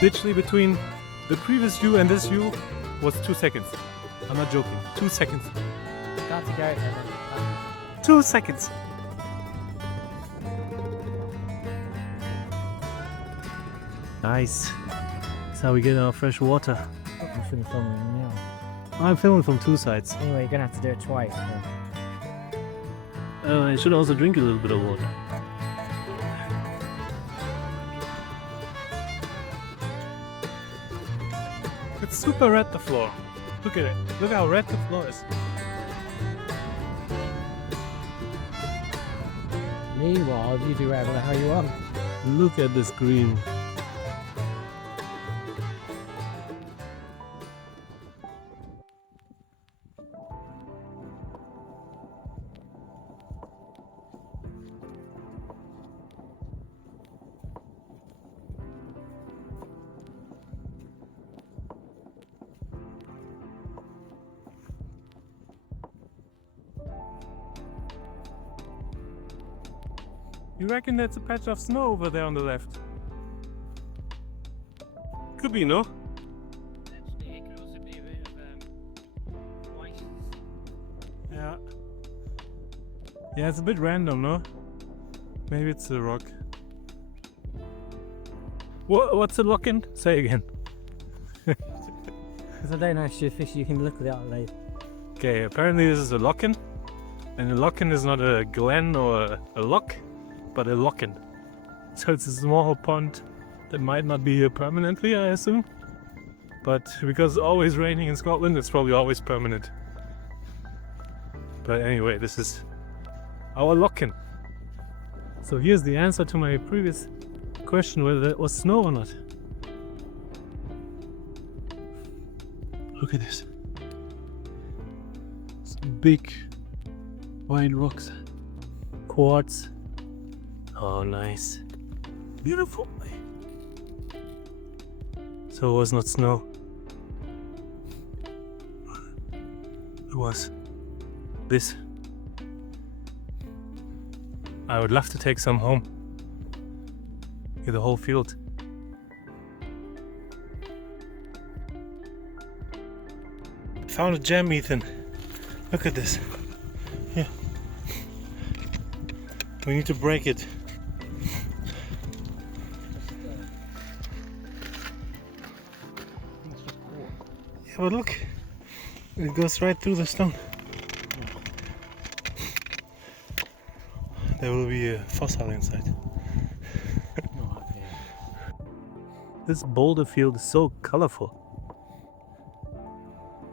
Literally between the previous view and this view was 2 seconds. I'm not joking. 2 seconds. Got to go. 2 seconds. Nice. That's how we get our fresh water. You shouldn't film it now. I'm filming from two sides. Anyway, you're gonna have to do it twice. I should also drink a little bit of water. It's super red, the floor. Look at it. Look how red the floor is. Meanwhile, you do whatever the hell you want. Look at this green. You reckon that's a patch of snow over there on the left? Could be, no? Actually, it could also be a bit of white. Yeah. Yeah, it's a bit random, no? Maybe it's a rock. What's a lock-in? Say again. Because I don't know if you're fish, you can look at it out later. Okay, apparently this is a lock-in. And a lock-in is not a glen or a lock, but a lock-in. So it's a small pond that might not be here permanently, I assume. But because it's always raining in Scotland, it's probably always permanent. But anyway, this is our lock-in. So here's the answer to my previous question whether it was snow or not. Look at this. Some big white rocks. Quartz. Oh, nice. Beautiful. So it was not snow. It was this. I would love to take some home. Get the whole field. Found a gem, Ethan. Look at this. Here. We need to break it. Yeah, but look. It goes right through the stone. There will be a fossil inside. This boulder field is so colorful.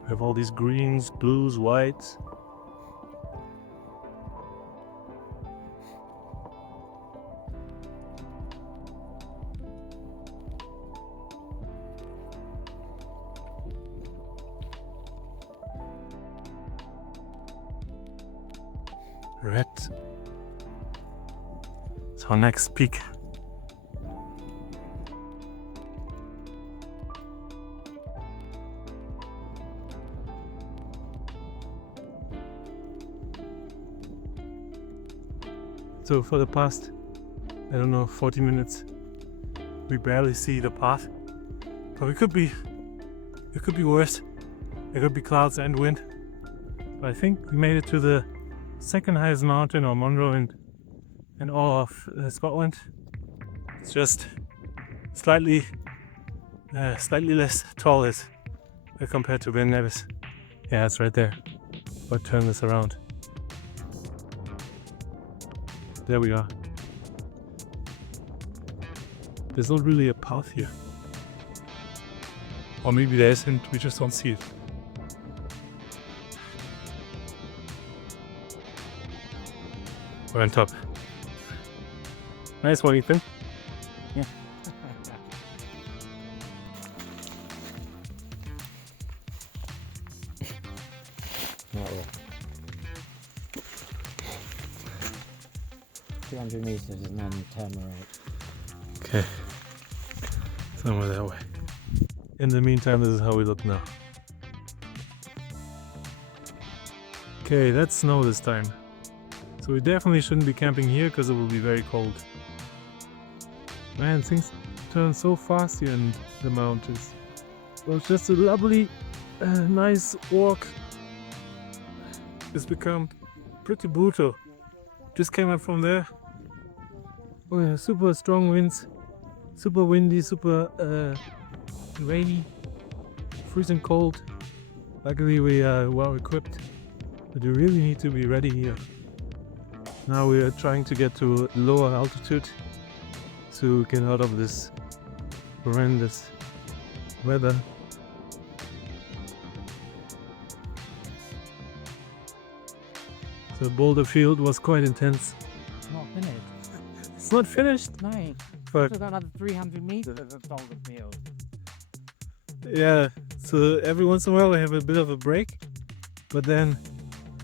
We have all these greens, blues, whites. Red. It's our next peak. So for the past, I don't know, 40 minutes, we barely see the path. But it could be worse. It could be clouds and wind. But I think we made it to the second highest mountain, or Monro, in all of Scotland. It's just slightly less tall as compared to Ben Nevis. Yeah, it's right there. But turn this around. There we are. There's not really a path here. Or maybe there isn't, we just don't see it. We're on top. Nice one, Ethan. Yeah. Not really. 200 meters and then turn right. Okay. Somewhere that way. In the meantime, this is how we look now. Okay, that's snow this time. So we definitely shouldn't be camping here because it will be very cold. Man, things turn so fast here in the mountains. It was just a lovely, nice walk. It's become pretty brutal. Just came up from there. Oh yeah, super strong winds, super windy, super rainy, freezing cold. Luckily we are well equipped, but you really need to be ready here. Now we are trying to get to lower altitude to get out of this horrendous weather. The boulder field was quite intense. Not finished. It's not finished? No. But We've got another 300 meters of the boulder field. yeah, so every once in a while we have a bit of a break, but then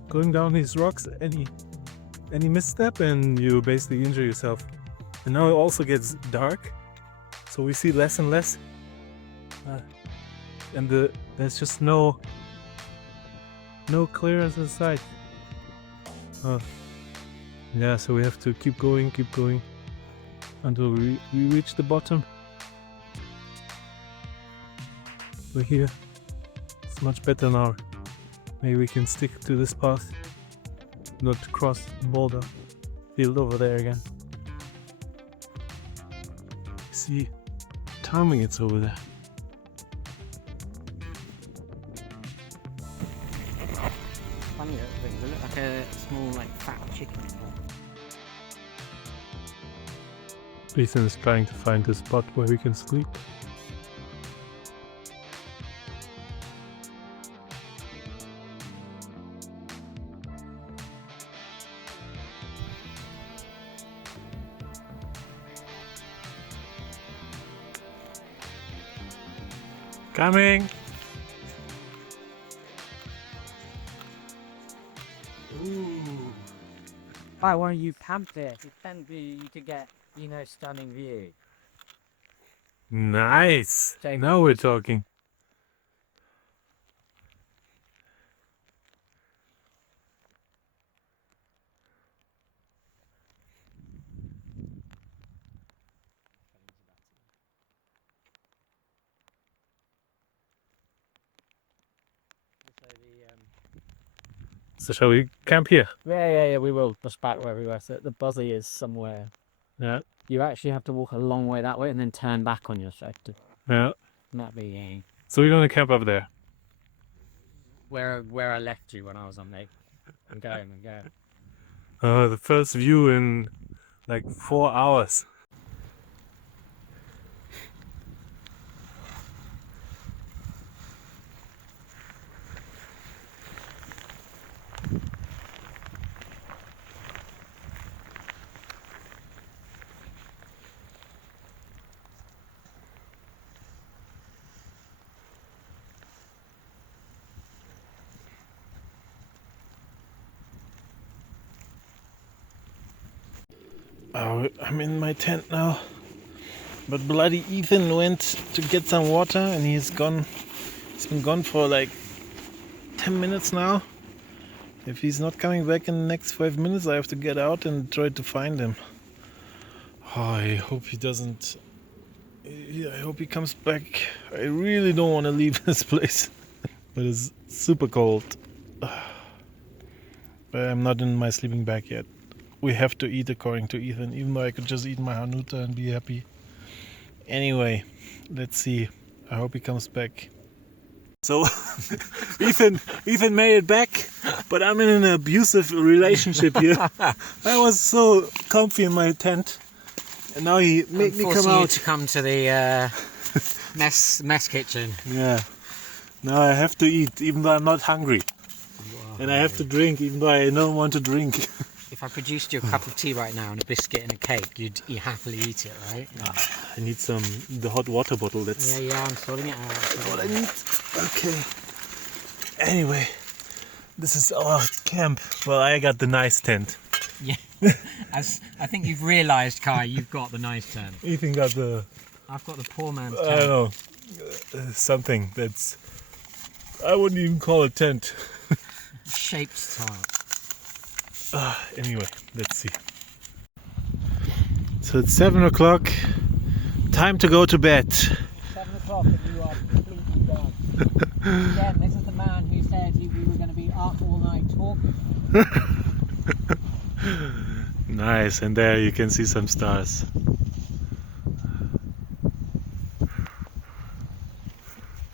going down these rocks, any misstep and you basically injure yourself. And now it also gets dark, so we see less and less, and there's just no clearance in sight. Yeah, so we have to keep going until we reach the bottom. We're here. It's much better now. Maybe we can stick to this path, not cross the boulder field over there again. See, timing it's over there. Funny little things. They look like a small, fat chicken. Ethan is trying to find a spot where we can sleep. Coming! Ooh. Why won't you camp there? Then you could get, stunning view. Nice! Take- Now we're talking. So shall we camp here? Yeah, we will. Just back where we were. So the buzzy is somewhere. Yeah. You actually have to walk a long way that way and then turn back on yourself. Yeah. That'd be So we're gonna camp up there. where I left you when I was on there. I'm going. The first view in like 4 hours. Oh, I'm in my tent now. But bloody Ethan went to get some water and he's gone. He's been gone for like 10 minutes now. If he's not coming back in the next 5 minutes, I have to get out and try to find him. Oh, I hope he doesn't. I hope he comes back. I really don't want to leave this place. But it's super cold. But I'm not in my sleeping bag yet. We have to eat according to Ethan, even though I could just eat my hanuta and be happy. Anyway, let's see. I hope he comes back. So, Ethan made it back, but I'm in an abusive relationship here. I was so comfy in my tent, and now he made me come out. to come to the mess kitchen. Yeah. Now I have to eat, even though I'm not hungry. Wow. And I have to drink, even though I don't want to drink. If I produced you a cup of tea right now and a biscuit and a cake, you'd happily eat it, right? I need the hot water bottle. That's Yeah, I'm sorting it out. what I need. Okay. Anyway, this is our camp. Well, I got the nice tent. Yeah. As I think you've realised, Kai, you've got the nice tent. Ethan got the, I've got the poor man's I tent. don't know, something that's, I wouldn't even call it tent. Shaped tile. Anyway, let's see. So it's 7 o'clock. Time to go to bed. 7 o'clock and you are completely done. Again, this is the man who said we were going to be up all night talking. Nice, and there you can see some stars.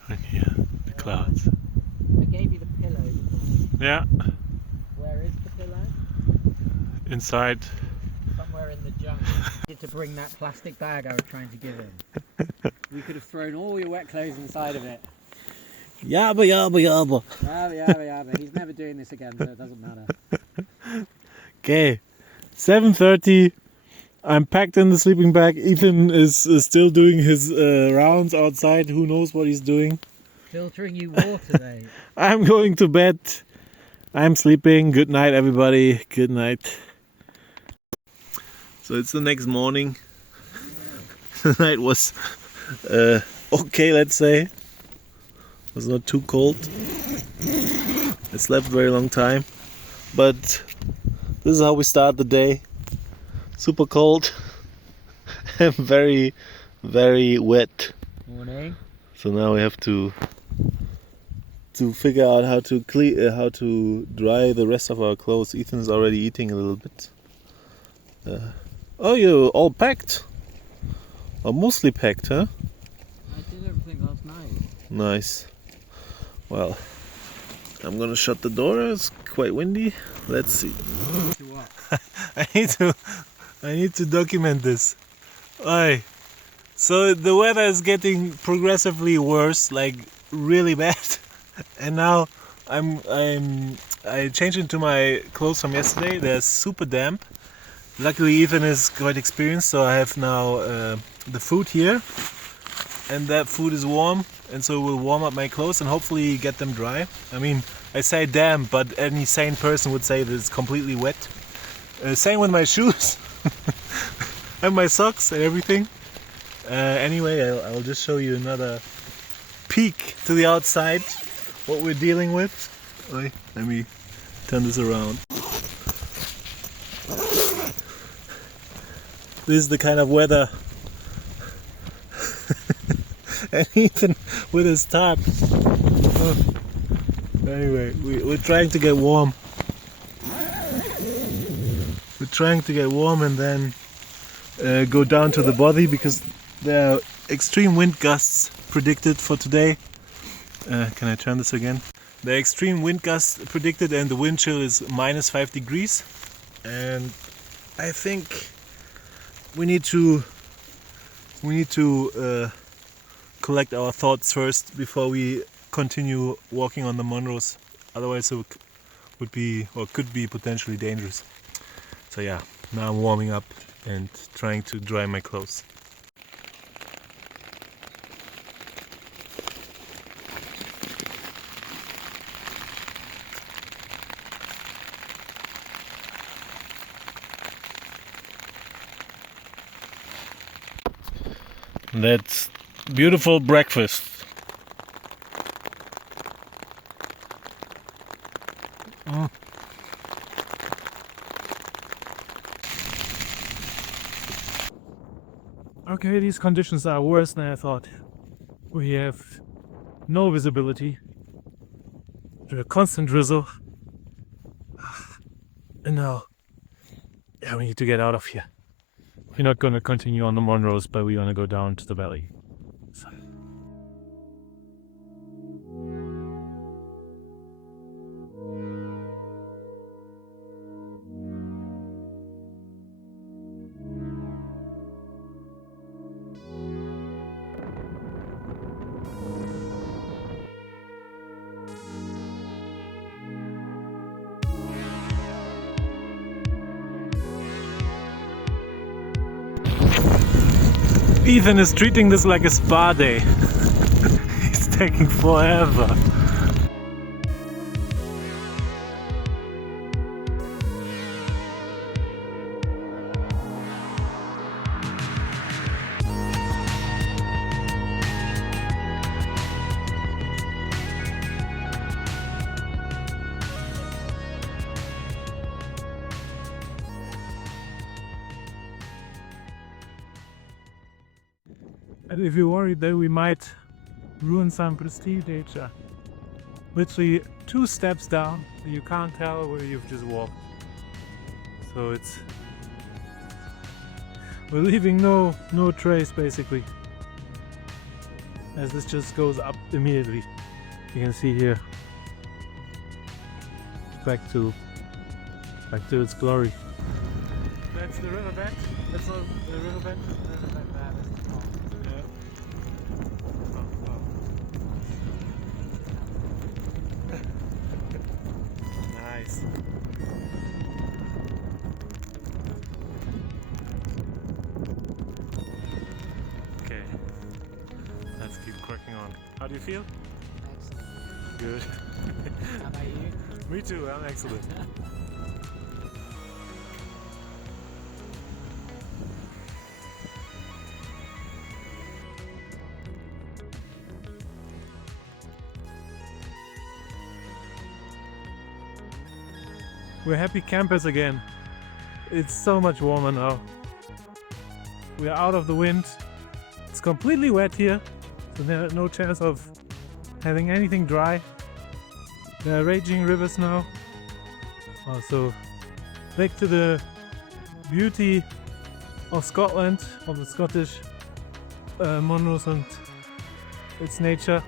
And here, the clouds. I gave you the pillow, didn't Yeah, I? Where is the pillow? inside. Somewhere in the jungle. To bring that plastic bag I was trying to give him. We could have thrown all your wet clothes inside of it. Yabba yabba yabba. Yeah. He's never doing this again, so it doesn't matter. Okay, 7:30. I'm packed in the sleeping bag. Ethan is still doing his rounds outside. Who knows what he's doing? Filtering you water, mate. I'm going to bed. I'm sleeping. Good night, everybody. Good night. So it's the next morning. The night was okay, let's say. It was not too cold. I slept a very long time. But this is how we start the day. Super cold and very, very wet. Morning. So now we have to figure out how to how to dry the rest of our clothes. Ethan is already eating a little bit. Oh, you're all packed? Or mostly packed, huh? I did everything last night. Nice. Well, I'm gonna shut the door. It's quite windy. Let's see. What? I need to document this. Oi. So the weather is getting progressively worse, like really bad. And now I changed into my clothes from yesterday. They're super damp. Luckily Ethan is quite experienced, so I have now the food here. And that food is warm, and so it will warm up my clothes and hopefully get them dry. I mean, I say damp, but any sane person would say that it's completely wet. Same with my shoes. And my socks and everything. Anyway, I'll just show you another peek to the outside, what we're dealing with. Wait, let me turn this around. This is the kind of weather. And even with his tarp. Oh. Anyway, we're trying to get warm. We're trying to get warm and then go down to the bothy because there are extreme wind gusts predicted for today. Can I turn this again? There are extreme wind gusts predicted and the wind chill is -5 degrees. And I think we need to collect our thoughts first before we continue walking on the Monroes. Otherwise it would be or could be potentially dangerous. So yeah, now I'm warming up and trying to dry my clothes. That's beautiful breakfast. Okay, these conditions are worse than I thought. We have no visibility, a constant drizzle, and now, yeah, we need to get out of here. We're not going to continue on the Monroes, but we want to go down to the valley. So. Ethan is treating this like a spa day. It's taking forever. But if you're worried that we might ruin some prestige nature, literally 2 steps down, you can't tell where you've just walked. So we're leaving no trace basically, as this just goes up immediately. You can see here, back to its glory. That's the riverbed. That's not the riverbed. Yeah. Nice. Okay, let's keep cracking on. How do you feel? Excellent. Good. How about you? Me too, I'm excellent. We're happy campers again. It's so much warmer now. We are out of the wind. It's completely wet here, so there's no chance of having anything dry. There are raging rivers now. So back to the beauty of Scotland, of the Scottish mountains and its nature.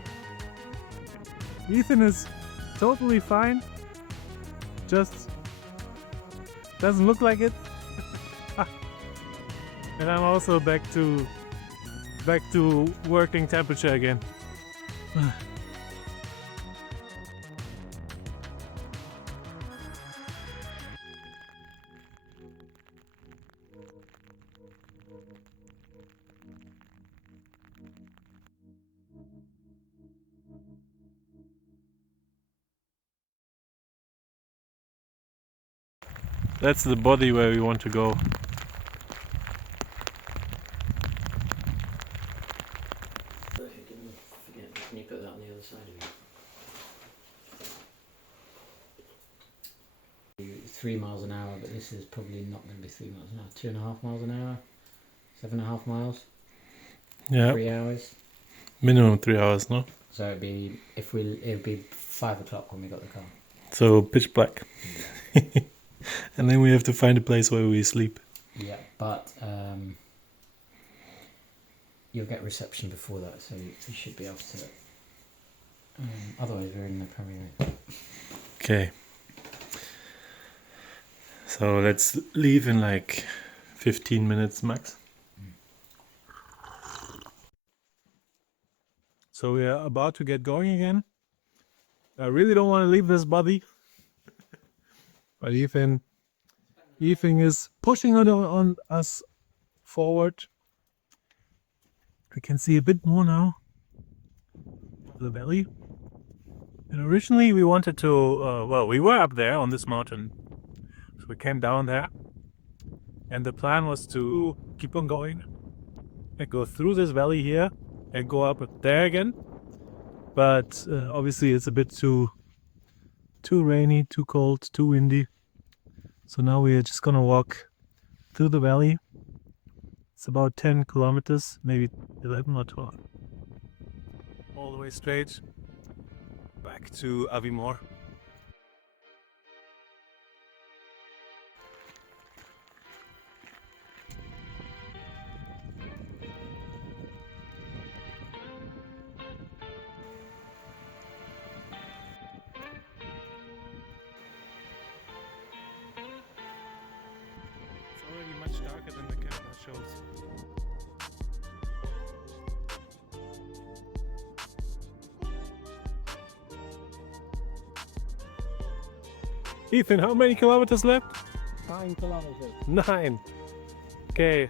Ethan is totally fine. Just doesn't look like it. And I'm also back to working temperature again. That's the body where we want to go. Can you put that on the other side of you? 3 miles an hour, but this is probably not going to be 3 miles an hour. 2.5 miles an hour, 7.5 miles. Yeah. 3 hours. Minimum 3 hours, no? So it'd be 5 o'clock when we got the car. So pitch black. And then we have to find a place where we sleep. Yeah, but you'll get reception before that, so you should be able to. Otherwise, we're in the Premier League. Okay. So let's leave in like 15 minutes max. So we are about to get going again. I really don't want to leave this body. But Ethan is pushing on us forward. We can see a bit more now of the valley. And originally we wanted to, we were up there on this mountain. So we came down there. And the plan was to keep on going and go through this valley here and go up there again. But obviously it's a bit too rainy, too cold, too windy. So now we are just gonna walk through the valley. It's about 10 kilometers, maybe 11 or 12. All the way straight back to Aviemore. Already much darker than the camera shows. Ethan, how many kilometers left? 9 kilometers. 9. Okay.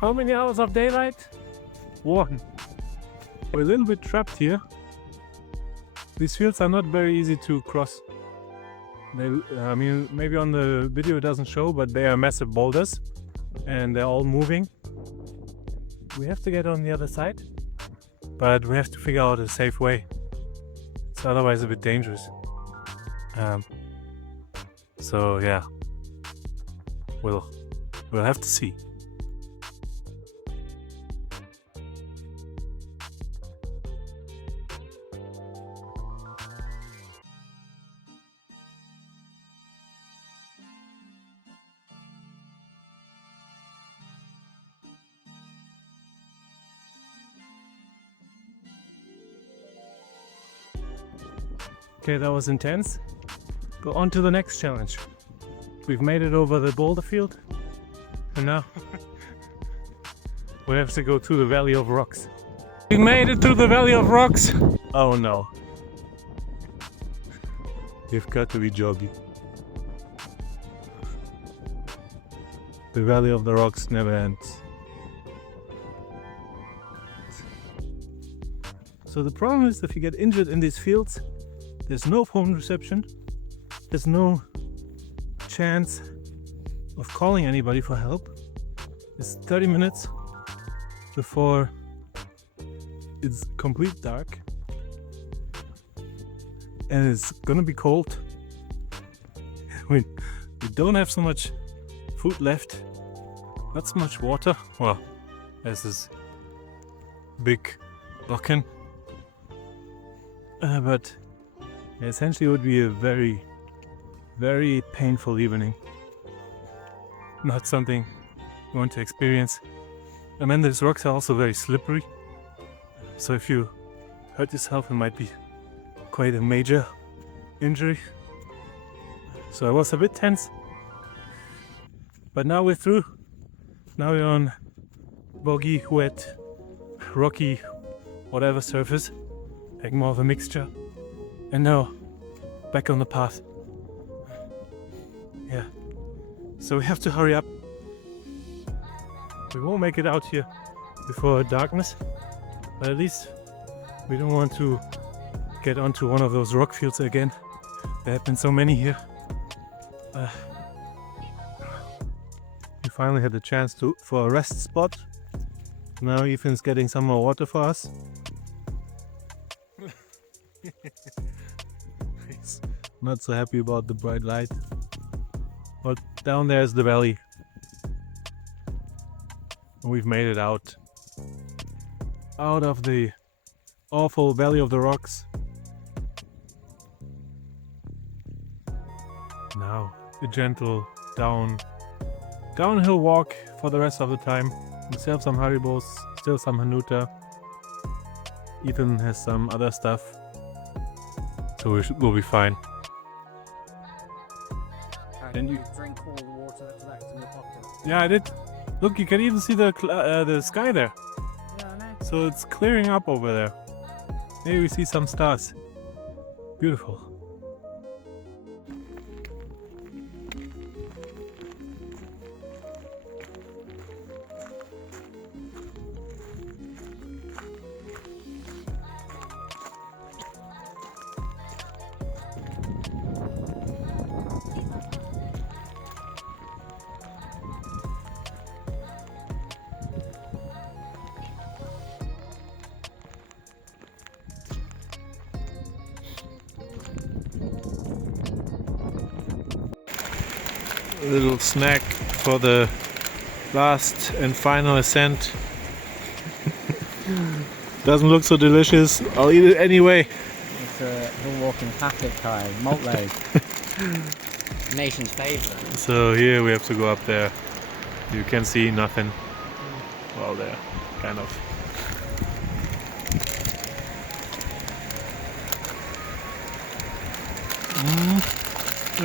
How many hours of daylight? 1. We're a little bit trapped here. These fields are not very easy to cross. I mean, maybe on the video it doesn't show, but they are massive boulders and they're all moving. We have to get on the other side, but we have to figure out a safe way. It's otherwise a bit dangerous. So yeah, we'll have to see. Okay, that was intense. But on to the next challenge. We've made it over the boulder field, and now we have to go through the Valley of Rocks. We made it through the Valley of Rocks! Oh no. You've got to be joking. The Valley of the Rocks never ends. So the problem is, if you get injured in these fields, there's no phone reception, there's no chance of calling anybody for help. It's 30 minutes before it's complete dark, and it's gonna be cold. We don't have so much food left, not so much water. Well, there's this big bucket, but essentially it would be a very, very painful evening. Not something you want to experience. And then these rocks are also very slippery, so if you hurt yourself, it might be quite a major injury. So I was a bit tense, but now we're through. Now we're on boggy, wet, rocky, whatever surface, like more of a mixture. And now back on the path. Yeah, so we have to hurry up. We won't make it out here before darkness, but at least we don't want to get onto one of those rock fields again. There have been so many here. We finally had the chance for a rest spot. Now Ethan's getting some more water for us. He's not so happy about the bright light. But down there is the valley. We've made it out of the awful Valley of the Rocks. Now a gentle downhill walk for the rest of the time. We still have some Haribos, still some Hanuta. Ethan has some other stuff, so we'll be fine. And you drink all the water that's left in the bottle. Yeah, I did. Look, you can even see the sky there. Yeah, I know. So it's clearing up over there. Maybe we see some stars. Beautiful. A little snack for the last and final ascent. Doesn't look so delicious. I'll eat it anyway. It's a hill walking classic time, malt load. Nation's favourite. So here we have to go up there. You can see nothing. Well, there, kind of.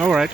All right.